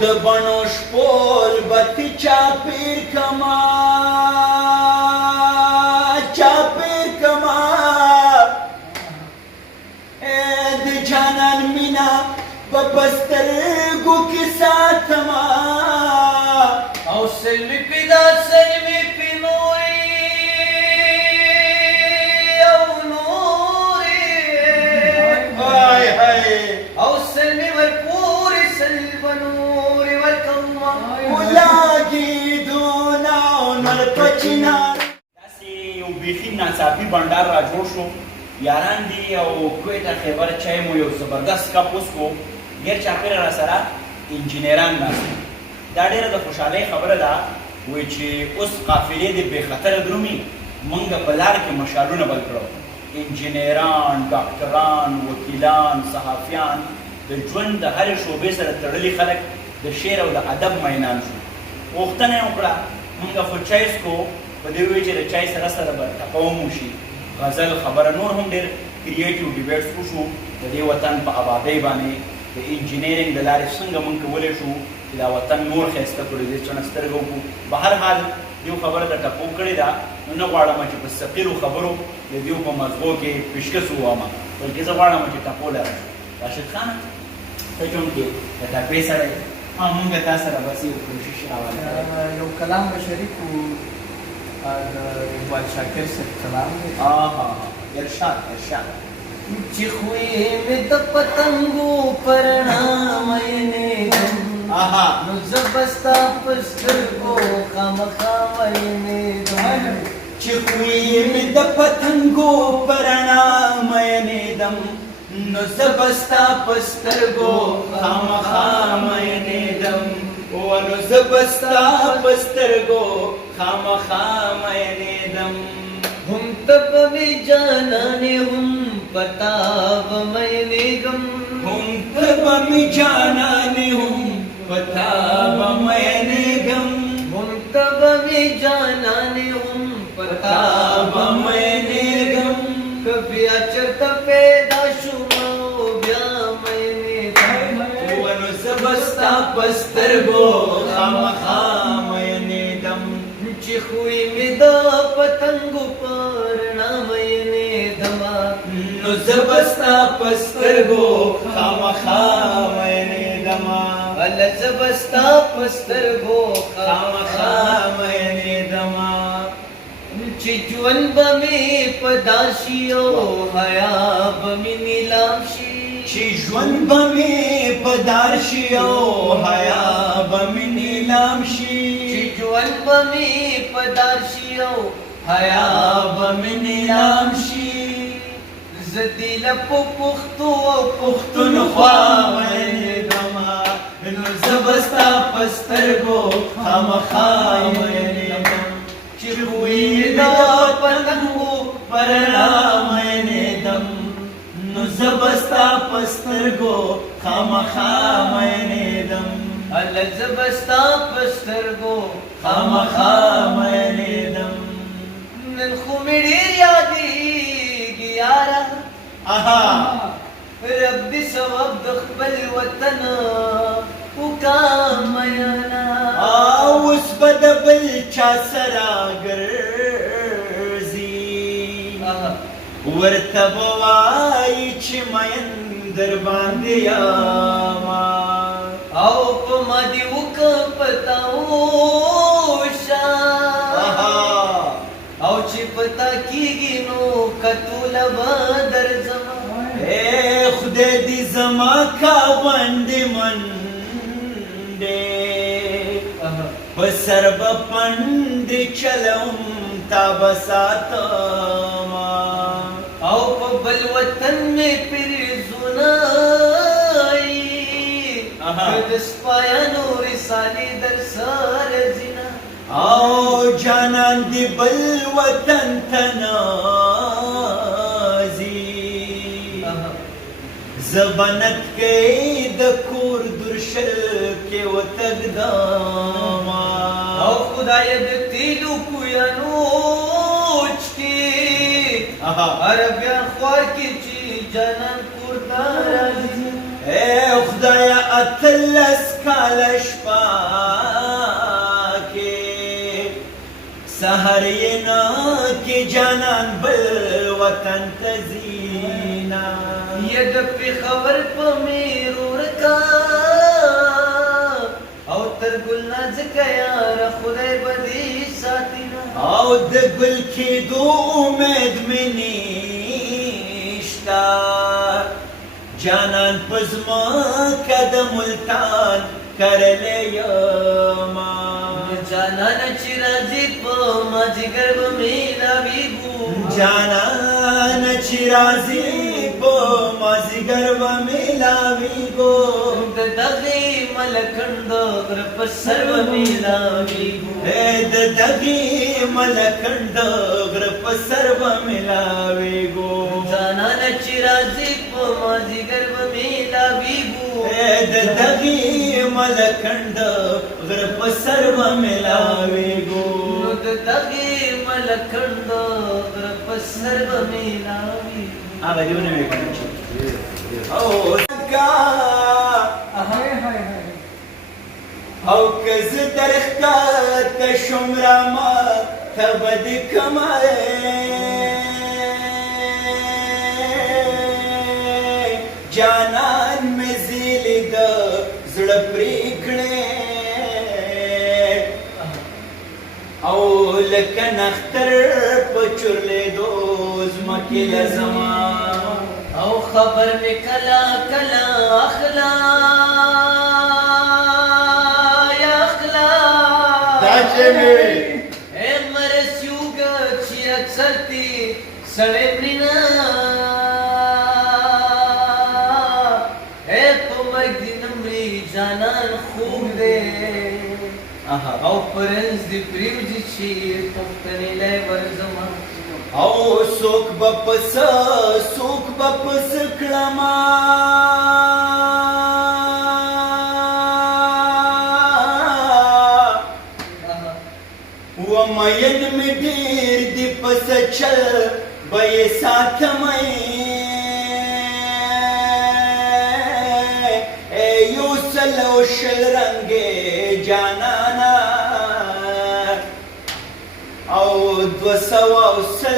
د بڼو شپول به تی چاپېر کما چاپېر کما د جانان مینا به په سترګو کې ساتما او سلوي پیدا سلوي پی نوري او نوري هاي هاي او سلوي ورپوري سلو نوري ورکما ولاګي دونا نر پچنا داسې یو بیخي ناڅاپي بنډار را جوړ شو یاران دي او کویټه خیبر چای مو یو زبردست کپ وڅښو ډېر چاپېره را سره انجینران ناست دا ډېره د خوشحالۍ خبره ده وایي چې اوس قافلې دې بې خطره درومي موږ په لار کې مشالونه بل کړو انجینران ډاکټران وکیلان صحافیان د ژوند د هرې شعبې سره تړلي خلک د شعر او د ادب مینان شو غوښتنه یې وکړه موږ خو چای څښو په دې وایي چې د چای سره سره به تفاهم وشي غزل خبره نور هم ډېر کریټیو ډیبیټس وشو د دې وطن په آبادۍ باندې د انجینرینګ د لارې څنګه موږ کولی شو چې دا وطن نور ښایسته کړو دې څڼه سترګه وکړو په هر حال دیو خبره د ټپو کړې ده نو نه غواړم چې په ثقیلو خبرو د دیو په مغزو کې پیشکش ووامه بلکې زه غواړم چې ټپو لره راشد خان ته چون کې د ټپې سره موږ تا سره بس یو کوشش راوړو یو کلام به شریکو د اقبال شاکر صاحب کلام دی ارشاد ارشاد چې خوی مې د پتنګو پرنامینې نو زبستا پسترګو خامخا مینې چې خوی مې د پتنګو پرنامینې دم نو زبستا پسترګو خامخا مینې دم ونو زبستا پسترګو خامخا مینې دم هم تب می جانانے هم پتا بمینی گم هم تب می جانانے هم پتا بمینی گم هم تب می جانانے هم پتا بمینی گم کبھی اچرتا پیدا شما بیا مینی گم ونو زبستا پسترگو خامخا مینی دم چې خوی می دا پتنګو پرنامینې دما نو زبستا پسترگو خامخا مینی دما ول زبستا پسترګو خامخا مینی دما چې ژوند به مې پداشي او حیا به مې نیلام شي چې ژوند به مې پدار شي او حیا به مې نیلام شي چې ژوند به مې پداشي او حیا به مې نیلام شي زدیل په پښتو او پښتونخوا مینې دما نو زبستا پسترګو خامخا مینې دم چې خوی دا پتنګو پرنامینې دم نو زبستا پسترګو خامخا مینې دم ال زبستا پسترګو خامخا مینې دم نن خو مې ډېر یادېږي یاره رب دې ثواب د خپل وطن وکاماینا اوس به د بل چا سره ګرځي ورته به وایي چې مین در باندې یاما او په ما دې وکه پتاوشه او چې پتا کېږي نو کتوله به درځم خدای دې زما کاوندې منډې په سر به پنډې چلوم تا به ساتما او په بل وطن مې پرېزونه د سپایانو رسالې در سره ځینه او جانان دې بل وطن ته نازي زبانت کې د کور درشل کې وتقدما او خدای دې تیلو کویانوچ کې عربیان خوار کې چې جانان کور ته راځي خدای اتلس کا خوشحال شپه کې سحر یې نه کې جانان بل وطن ته ځینا ید پېښور په میرور کا او تر ګل نازکه یاره خدای به دې ساتي او د ګل کېدو امید مې نشته جانان په ځمکه د ملتان کرلی یما جانان چې راځي په مازدیګر به میلاویږو جانان چې راځي په مازدیګر به میلاویږو د دغې ملکنډ غره په سر به میلاویږو د دغې ملکنډ غره په سر به میلاویږو جانان چې راځي په مازدیګر به میلاویږو د دغې ملکنډ غره په سر به میلاویږو نو د دغې ملکنډ غره په سر به میلاویږو هغه دیونه مې کوم او او که زه درښکته شوم راما ته به دې کمه جانان مې زیلې د زړه پرېکړې او لکه نختر په چورلېدو ځمکې لزما او خبر مې کله کله اخلا یا اخلا اے مرسیوګه چې اکثر تی سړی مړینا اے په مرګ دې نمړي جانان خوب دې او پرنس دې پریوځي چې پښتنې لای ورزما او څوک به پس کړما و مین مې ډېر دې پس چل به یې ساتمه یو سل او شل رنګې جانانا او 200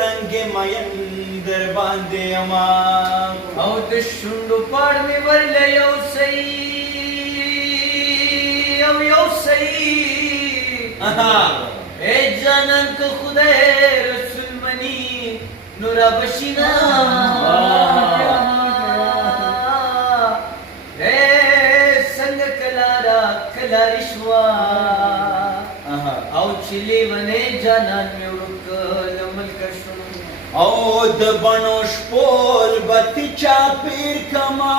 رنګې مین در باندې اما او د شونډو پاړ مې ورله یو سي او یو سي اے جانان که خدای رسول منی نورا بشینا اے سنگ کلارا کلارشوا او چلی ونه جانان مې ورکل ملک شنو او د بڼو شپول به تی چاپېر کما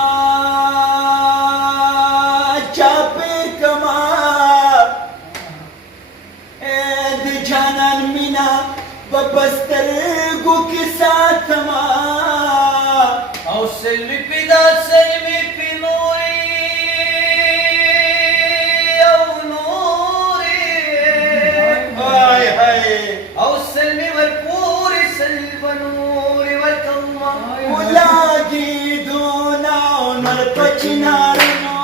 د جانان مینا به په سترګو کې ساتما او سلوی پیدا سلوی پی نوری او نوری او سلوی ور پوری سلو نوری ور کما ولاګي دونا نر پچنارنو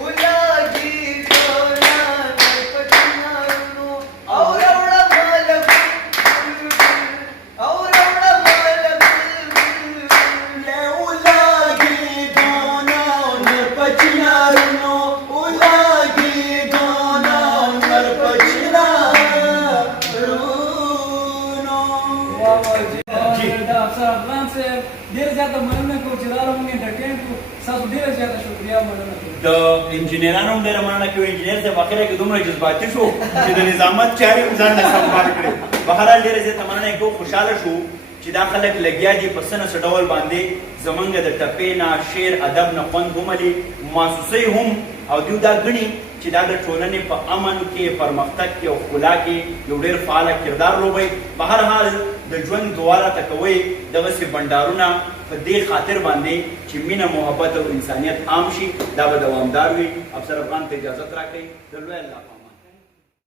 ولاګي دونا نر پچنارنو او روړه مالک او روړه مالک ولاګي دونا نر پچنارنو ولاګي دونا نر پچنارنو دا افسر افغان صاحب ډېر زیاته مننه کوم چې دا موږ انټرټین کړو تاسو ډېره زیاته شکریا مننه کوم د انجینرانو هم ډېره مننه کوي انجینر صاحب اخره کې دومره جذباتي شو چې د نظامت چارې هم ځان نه سنبال کړې بهرحال ډېره زیاته مننه کوو خوشحاله شو چې دا خلک لګیا دي په څه نه څه ډول باندې زمونږ د ټپې نه شعر ادب نه خوند وملي محسوسوي هم او دوی دا ګڼي چې دا د ټولنې په امن کې پرمختګ کې او ښکلا کې یو ډېر فعاله کردار لوبوي بهرحال د ژوند دعا راته کوئ دغسې بنډارونه په دې خاطر باندې چې مینه محبت او انسانیت عام شي دا به دوامدار وي افسر افغان ته اجازت راکړئ د لوی الله